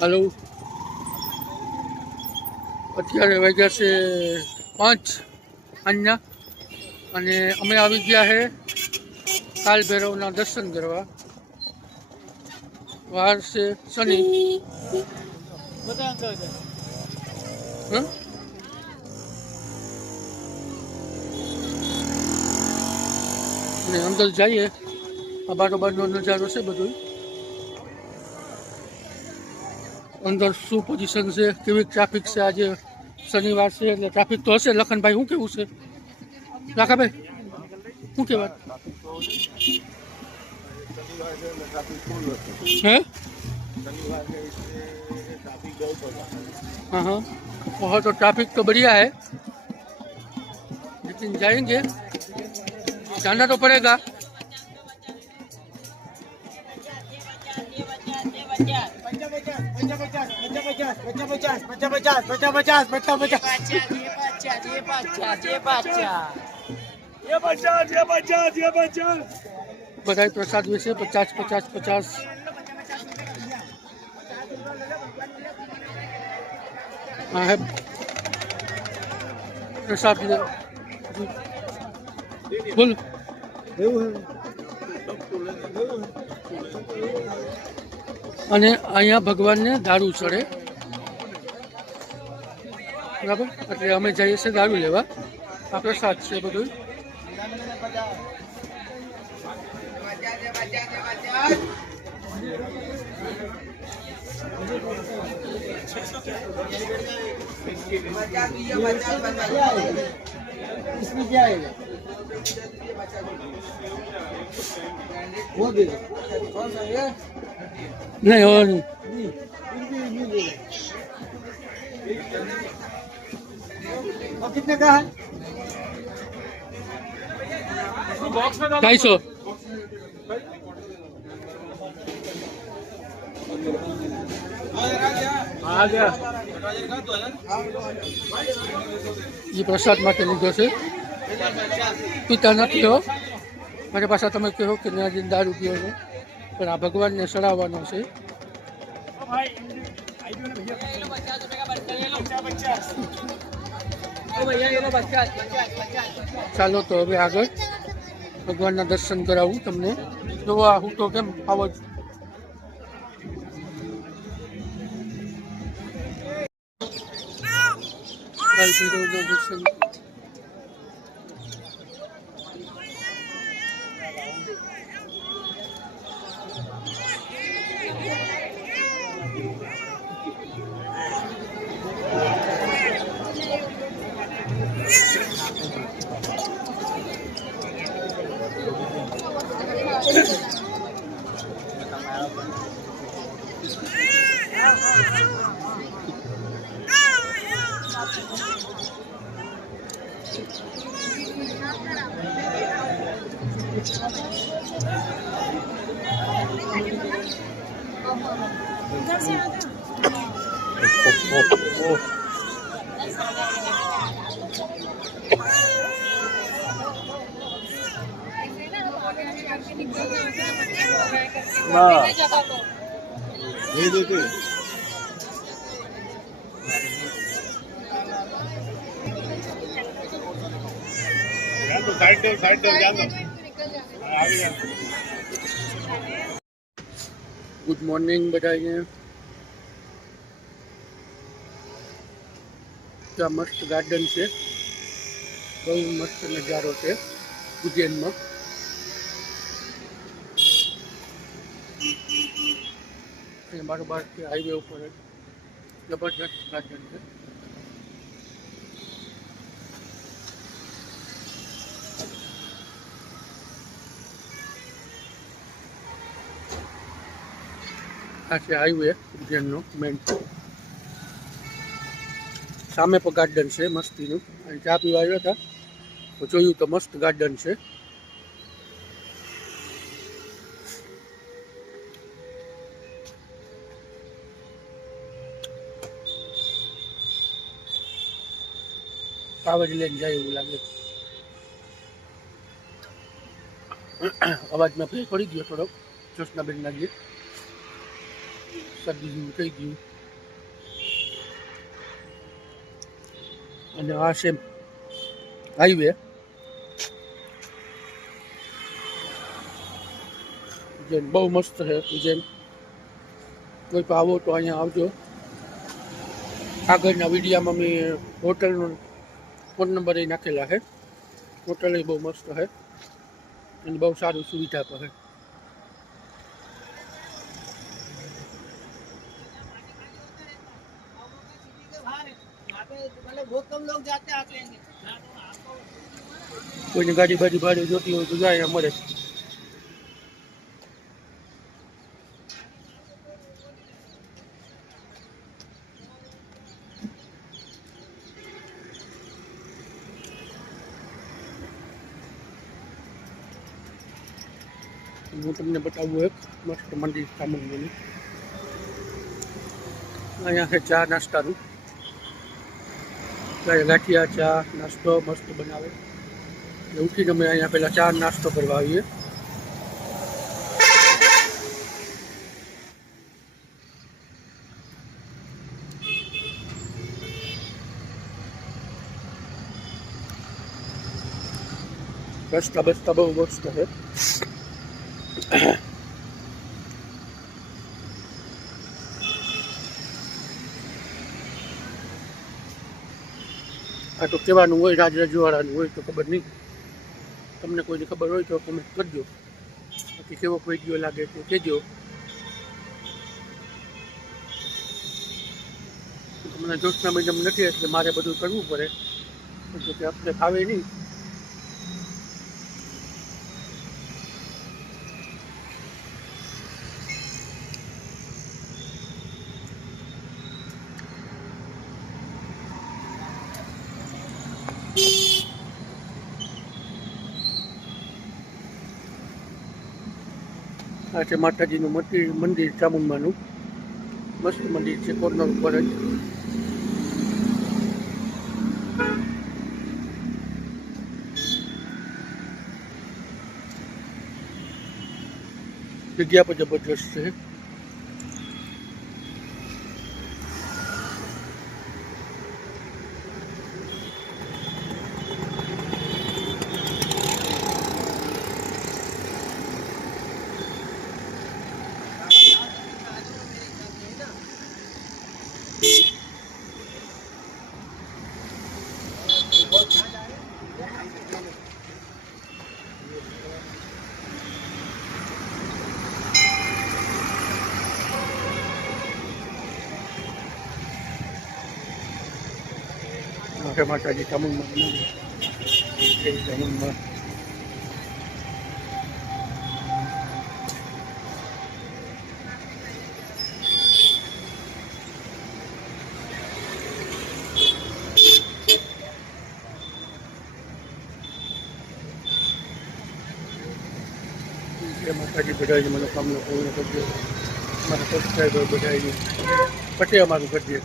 Hello, અત્યારે વાગ્યા છે 5 સાંજના અને અમે આવી ગયા છે કાલ ભૈરવના દર્શન કરવા. વાર છે શનિ. અને અંદર જઈએ, આ બારોબારનો નજારો છે બધું. અંદર શું પોઝિશન છે, કેવી ટ્રાફિક છે. આજે શનિવાર છે એટલે ટ્રાફિક તો હશે. લખનભાઈ શું કેવું છે? લાખાભાઈ શું કહેવાય? હે? हाँ हाँ, बहुत तो ट्रैफिक तो बढ़िया है, लेकिन जाएंगे, जाना तो पड़ेगा. बधाई प्रसाद विषय 50-50-50. हाँ है प्रसाद. बोल. અને અહીંયા ભગવાનને દારૂ ચડે, બરાબર. એટલે અમે જઈએ છીએ દારૂ લેવા. આ પ્રસાદ છે બધું. इसमें क्या आएगा? वो दे दो. कौन सा है? नहीं और नहीं. और कितने का है? 250. ये प्रसाद માટે લીધો છે. પીતા નથી હો. મારી પાસે તમે કહો કે ના દારૂ પીવો છો, પણ આ ભગવાનને ચડાવવાનો છે. ચાલો તો હવે આગળ ભગવાનના દર્શન કરાવું તમને. જોવા હું તો કેમ આવો જ. દર્શન ગુડ મોર્નિંગ બધાને. ત્યાં મસ્ત ગાર્ડન છે, બહુ મસ્ત નજારો છે ઉજ્જૈનમાં. બારોબાર હાઈવે ઉપર જબરજસ્ત ગાર્ડન છે. આ છે હાઈવે ઉજ્જૈનનો મેન. સામે પણ ગાર્ડન છે મસ્તીનું. અને ચા પીવા આવ્યા હતા તો જોયું તો મસ્ત ગાર્ડન છે. કાવડ લઈને જાય એવું લાગે. અવાજમાં ફેર પડી ગયો થોડોક. જ્યોત્સનાબેન ના ગીત. શરદી જેવું થઈ ગયું. અને આ છે હાઈવે. ઉજ્જૈન બહુ મસ્ત છે. ઉજ્જૈન કોઈ પણ આવો તો અહીંયા આવજો. આગળના વિડીયામાં મેં હોટલનો ફોન નંબર એ નાખેલા છે. હોટલ એ બહુ મસ્ત છે અને બહુ સારું સુવિધા પણ છે. કોઈને ગાડી બાડી ભાડે જોતી હોય તો જાય મળે. હું તમને બતાવું એક મસ્ત મંદિર ચામુંડાનું. અહીંયા છે ચા નાસ્તાનું. ગાંઠિયા ચા નાસ્તો મસ્ત બનાવે. ઉઠીને અમે અહીંયા પહેલાં ચા નાસ્તો કરવા આવીએ. રસ્તા બસ્તા બહુ મસ્ત છે. આ તો કહેવાનું હોય, રાજ રજવાડાનું હોય તો ખબર નહીં. તમને કોઈને ખબર હોય તો કમેન્ટ કરજો. બાકી કેવો વિડીયો લાગે તો કહેજો. તમને જોશના મેડમ નથી એટલે મારે બધું કરવું પડે, કે આપણે ફાવે નહીં. આ છે માતાજીનું મંદિર ચામુંડાનું. મસ્ત મંદિર છે, કોર્નર ઉપર જ. જગ્યા પર જબરજસ્ત છે. માતાજી ચામુંડા માતાજી બધાની મનોકામના પૂર્ણ કરજો. મારા સબસ્ક્રાઈબર બધાની પટે અમારું કરજે.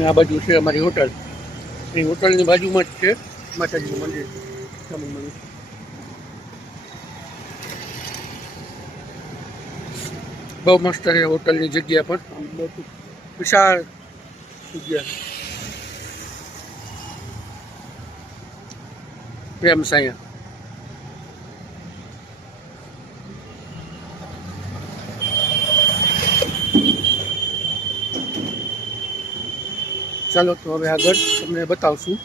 આ બાજુ છે અમારી હોટલ. એ હોટલની બાજુમાં જ છે માતાજીનું મંદિર ચામુંડાનું. બહુ મસ્ત છે હોટલની જગ્યા પણ. બહુ વિશાળ જગ્યા. પ્રેમ સાયા. ચાલો તો હવે આગળ તમને બતાવશું.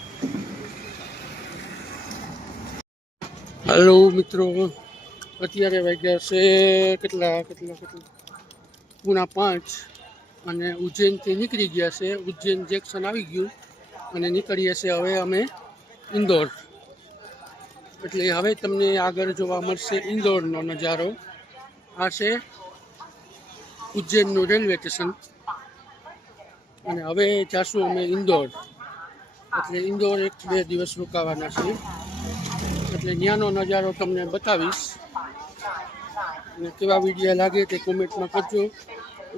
હલો મિત્રો, અત્યારે વાગ્યા છે કેટલા 5:30 અને ઉજ્જૈનથી નીકળી ગયા છે. ઉજ્જૈન જંકશન આવી ગયું અને નીકળીએ છીએ હવે અમે ઇન્દોર. એટલે હવે તમને આગળ જોવા મળશે ઇન્દોરનો નજારો. આ છે ઉજ્જૈનનું રેલવે સ્ટેશન અને હવે જાશું અમે ઇન્દોર. એટલે ઇન્દોર 1-2 દિવસ રોકાવાના છે. એટલે ત્યાંનો નજારો તમને બતાવીશ. અને કેવા વિડીયો લાગે તે કોમેન્ટમાં કરજો.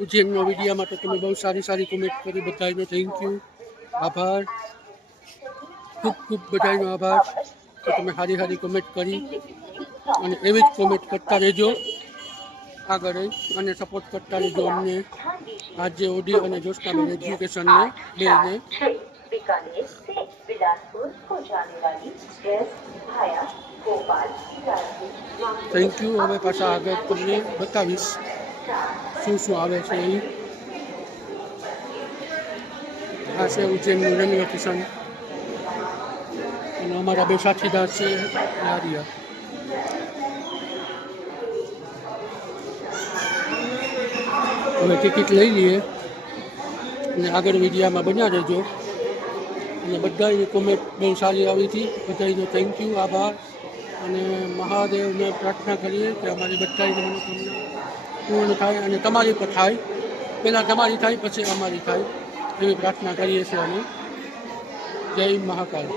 ઉજ્જૈનનો વિડીયોમાં તો તમે બહુ સારી સારી કોમેન્ટ કરી, બધાનો થેન્ક યુ, આભાર, ખૂબ ખૂબ બધાનો આભાર કે તમે સારી સારી કોમેન્ટ કરી અને એવી જ કોમેન્ટ કરતા રહેજો આગળ અને સપોર્ટ કરતા રહેજો અમને આજે ઓડી અને જોશનાબેન એજ્યુકેશનને બેને. Thank you. હવે પાછા આગળ તમને બતાવીશ શું શું આવે છે એ. આ છે ઉજ્જૈનનું રેલવે સ્ટેશન અને અમારા બે સાથીદાર છે લારિયા. હવે ટિકિટ લઈ લઈએ અને આગળ વિડીયામાં બન્યા રહેજો અને બધાની કોમેન્ટ બહુ સારી આવી હતી. બધાનો થેન્ક યુ, આભાર અને મહાદેવને પ્રાર્થના કરીએ કે અમારી બધાની મનોકામના પૂર્ણ થાય અને તમારી પણ થાય. પહેલાં તમારી થાય પછી અમારી થાય એવી પ્રાર્થના કરીએ છીએ અમે. જય મહાકાલ.